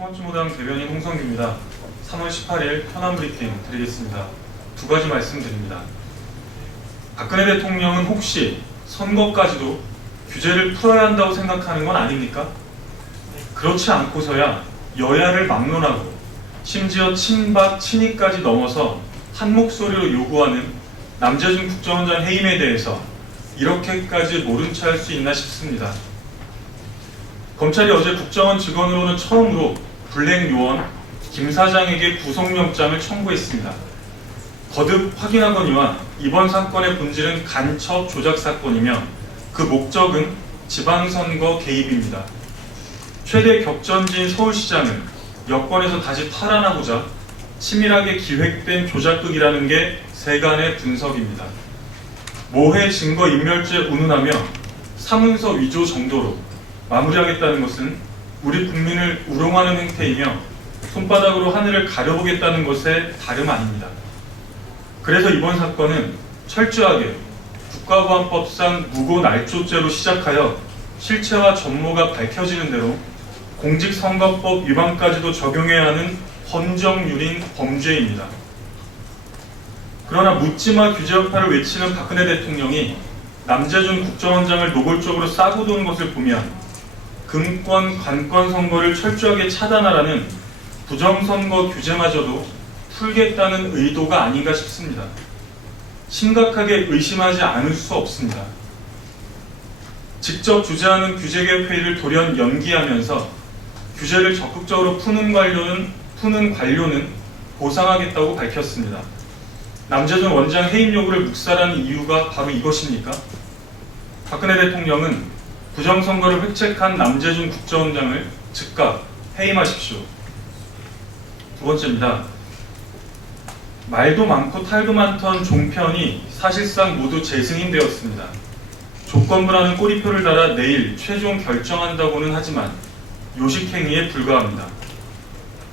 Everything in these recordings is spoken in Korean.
통합진보당 대변인 홍성규입니다. 3월 18일 현안 브리핑 드리겠습니다. 두 가지 말씀드립니다. 박근혜 대통령은 혹시 선거까지도 규제를 풀어야 한다고 생각하는 건 아닙니까? 그렇지 않고서야 여야를 막론하고 심지어 친박, 친이까지 넘어서 한 목소리로 요구하는 남재준 국정원장 해임에 대해서 이렇게까지 모른 체 할 수 있나 싶습니다. 검찰이 어제 국정원 직원으로는 처음으로 불행 요원 김 사장에게 구속영장을 청구했습니다. 거듭 확인하거니와 이번 사건의 본질은 간첩 조작 사건이며 그 목적은 지방선거 개입입니다. 최대 격전지인 서울시장은 여권에서 다시 탈환하고자 치밀하게 기획된 조작극이라는 게 세간의 분석입니다. 모해 증거 인멸죄 운운하며 사문서 위조 정도로 마무리하겠다는 것은 우리 국민을 우롱하는 행태이며 손바닥으로 하늘을 가려보겠다는 것에 다름 아닙니다. 그래서 이번 사건은 철저하게 국가보안법상 무고날조죄로 시작하여 실체와 전모가 밝혀지는 대로 공직선거법 위반까지도 적용해야 하는 헌정유린 범죄입니다. 그러나 묻지마 규제 여파를 외치는 박근혜 대통령이 남재준 국정원장을 노골적으로 싸고 도는 것을 보면 금권, 관권 선거를 철저하게 차단하라는 부정선거 규제마저도 풀겠다는 의도가 아닌가 싶습니다. 심각하게 의심하지 않을 수 없습니다. 직접 주재하는 규제개혁 회의를 돌연 연기하면서 규제를 적극적으로 푸는 관료는 보상하겠다고 밝혔습니다. 남재준 원장 해임 요구를 묵살하는 이유가 바로 이것입니까? 박근혜 대통령은 부정선거를 획책한 남재준 국정원장을 즉각 해임하십시오. 두 번째입니다. 말도 많고 탈도 많던 종편이 사실상 모두 재승인되었습니다. 조건부라는 꼬리표를 달아 내일 최종 결정한다고는 하지만 요식행위에 불과합니다.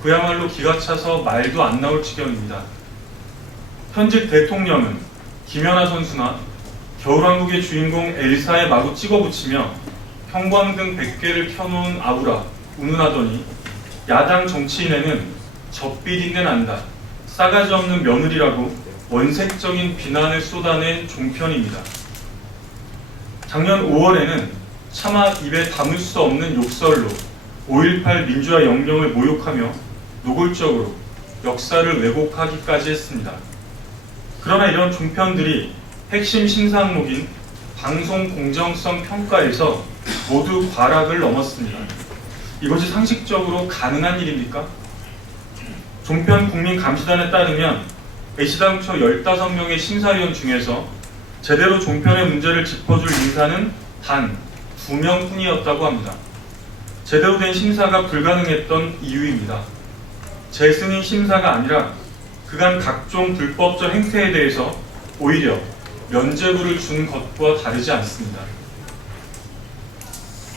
그야말로 기가 차서 말도 안 나올 지경입니다. 현직 대통령은 김연아 선수나 겨울왕국의 주인공 엘사에 마구 찍어붙이며 형광등 100개를 켜놓은 아우라 운운하더니 야당 정치인에는 젖비린내 난다, 싸가지 없는 며느리라고 원색적인 비난을 쏟아낸 종편입니다. 작년 5월에는 차마 입에 담을 수 없는 욕설로 5.18 민주화 영령을 모욕하며 노골적으로 역사를 왜곡하기까지 했습니다. 그러나 이런 종편들이 핵심 심사 항목인 방송 공정성 평가에서 모두 과락을 넘었습니다. 이것이 상식적으로 가능한 일입니까? 종편 국민감시단에 따르면 애시당초 15명의 심사위원 중에서 제대로 종편의 문제를 짚어줄 인사는 단 2명뿐이었다고 합니다. 제대로 된 심사가 불가능했던 이유입니다. 재승인 심사가 아니라 그간 각종 불법적 행태에 대해서 오히려 면죄부를 준 것과 다르지 않습니다.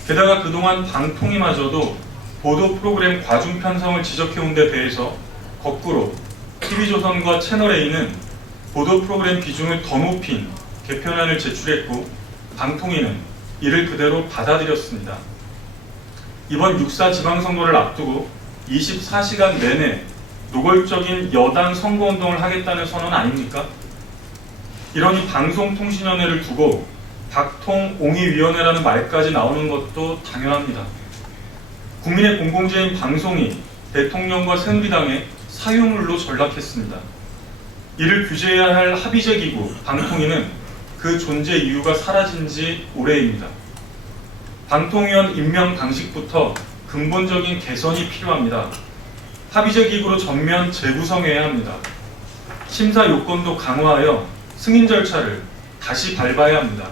게다가 그동안 방통위마저도 보도 프로그램 과중 편성을 지적해온 데 대해서 거꾸로 TV조선과 채널A는 보도 프로그램 비중을 더 높인 개편안을 제출했고 방통위는 이를 그대로 받아들였습니다. 이번 6.4 지방선거를 앞두고 24시간 내내 노골적인 여당 선거운동을 하겠다는 선언 아닙니까? 이러니 방송통신위원회를 두고 박통옹위위원회라는 말까지 나오는 것도 당연합니다. 국민의 공공재인 방송이 대통령과 새누리당의 사유물로 전락했습니다. 이를 규제해야 할 합의제 기구 방통위는 그 존재 이유가 사라진 지 오래입니다. 방통위원 임명 방식부터 근본적인 개선이 필요합니다. 합의제 기구로 전면 재구성해야 합니다. 심사 요건도 강화하여 승인 절차를 다시 밟아야 합니다.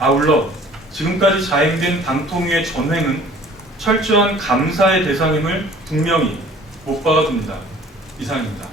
아울러 지금까지 자행된 방통위의 전횡은 철저한 감사의 대상임을 분명히 못 박아둡니다. 이상입니다.